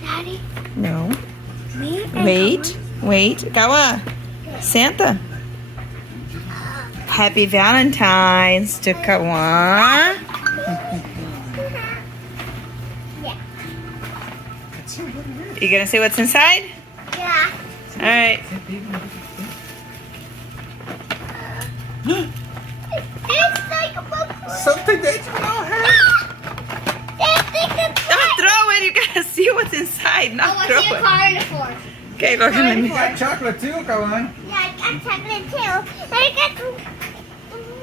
Daddy? No. Me? Wait. Kawa. Santa. Happy Valentine's to Kawa. You gonna see what's inside? Yeah. All right. It's like a book. Something that you don't have. Don't throw it. You gotta see what's inside, not throw it. Car in the fork. Okay, look at You me. got chocolate too, Kawan. Yeah, I got chocolate too.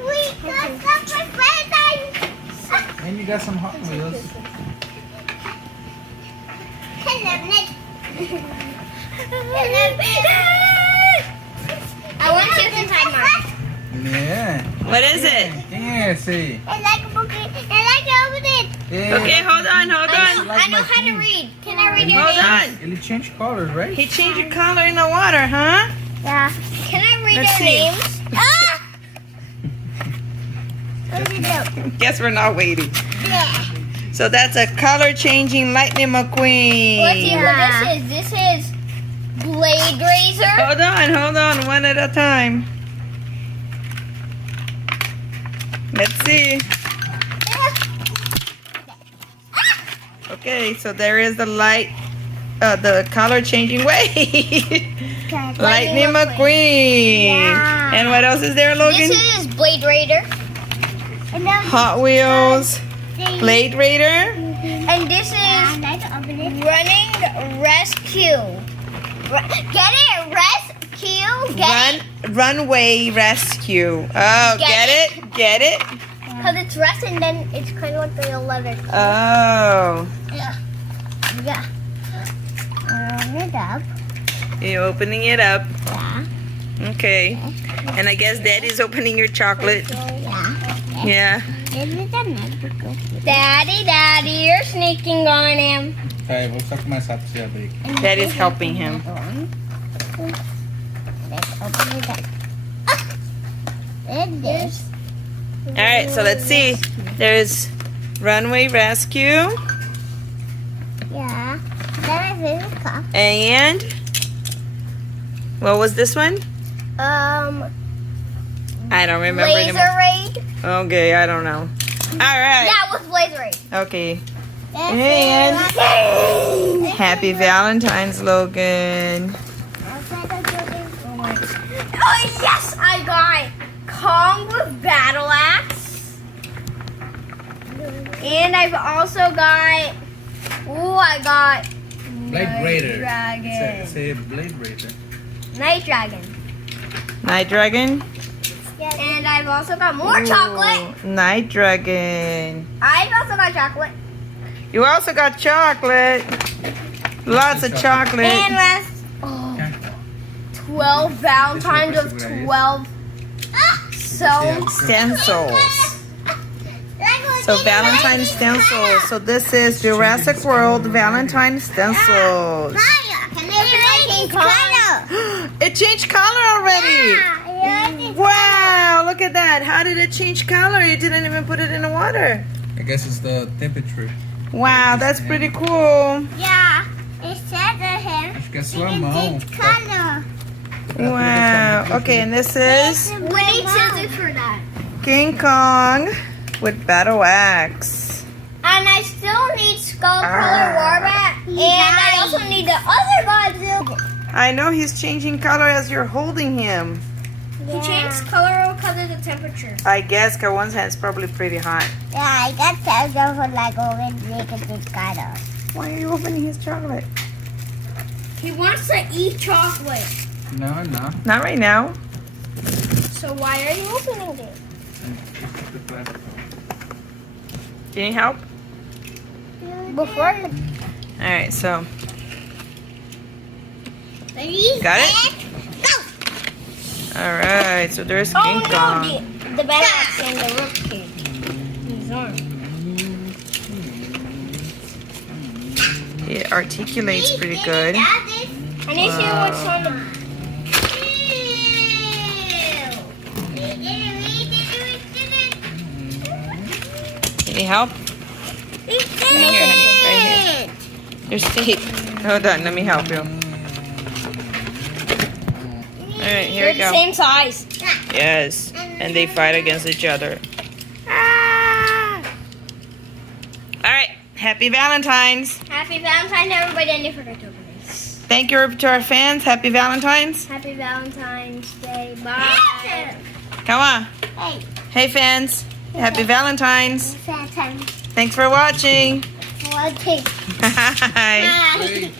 We got stuff for Valentine. And you got some Hot Wheels. I want chips and time mark. Yeah. What is it? Yeah, see. I like a book. I like to open it. Yeah. Okay, hold on. I know how to read. Can I read your Hold name? on. It'll change colors, right? He changed your color in the water, huh? Yeah. Can I read Let's their see. names? Ah! What did you do? Guess we're not waiting. Yeah. So that's a color changing Lighting McQueen. Let's see what this is. This is Blade Razor. Hold on, one at a time. Let's see. Okay, so there is the the color changing way. Lightning McQueen. Yeah. And what else is there, Logan? This is Blade Raider. And then Hot Wheels, Blade Raider. And this is Running Rescue. Get it? Rescue? Get it? Runway Rescue. Oh, get it? Get it? Because it's rest and then it's kind of like the 11. Oh. Yeah. Open it up. You're opening it up. Yeah. Okay. And I guess Daddy's opening your chocolate. Yeah. Yeah. Daddy, you're sneaking on him. Okay, vou só começar pra você abrir. Daddy's helping him. Let's open it up. And this. All right, so let's see. There's Runway Rescue Yeah. Then I finished cup. and what was this one? I don't remember Laser anymore. Raid. Okay, I don't know. All right. Yeah, it was Laser Raid. Okay. And Happy Valentine's, Logan. Oh yes, I got Kong with Battle Axe. And I've also got, I got Blade Night Raider. Dragon. Say Blade Raider. Night Dragon. Night Dragon. And I've also got more Ooh, chocolate. Night Dragon. I've also got chocolate. You also got chocolate. Lots of chocolate. And last, 12 Valentines of 12 Stencils. So Valentine stencils. So this is Jurassic World Valentine stencils. It changed color already. Wow, look at that. How did it change color? You didn't even put it in the water. I guess it's the temperature. Wow, that's pretty cool. Yeah, it said to him. Acho que é sua mão. Color. Wow. Okay, and this is We need scissors for that. King Kong with Battle Axe. And I still need Skull Color Warbat. And I also need the other Godzilla. I know he's changing color as you're holding him. He changed color because of the temperature. I guess because one's hand's probably pretty hot. Yeah, I got Zelda for like over negative color. Why are you opening his chocolate? He wants to eat chocolate. No. Not right now. So why are you opening it? Do you need help? Before. Alright, so. Ready? Got it? Go! Alright, so there's King Kong. The badass and the rook king. His arm. It articulates pretty good. I need to see what's on the. Need help? Here, honey, right here. You're steep. Hold on, let me help you. Alright, here we go. Same size. Yes. And they fight against each other. Ah! Alright, happy Valentine's. Happy Valentine's, everybody, and don't forget to open this. Thank you to our fans. Happy Valentine's. Happy Valentine's Day. Bye. Come on. Hey. Hey fans. Happy Valentine's. Valentine's. Thanks for watching. Watching. Bye. Bye. Wait.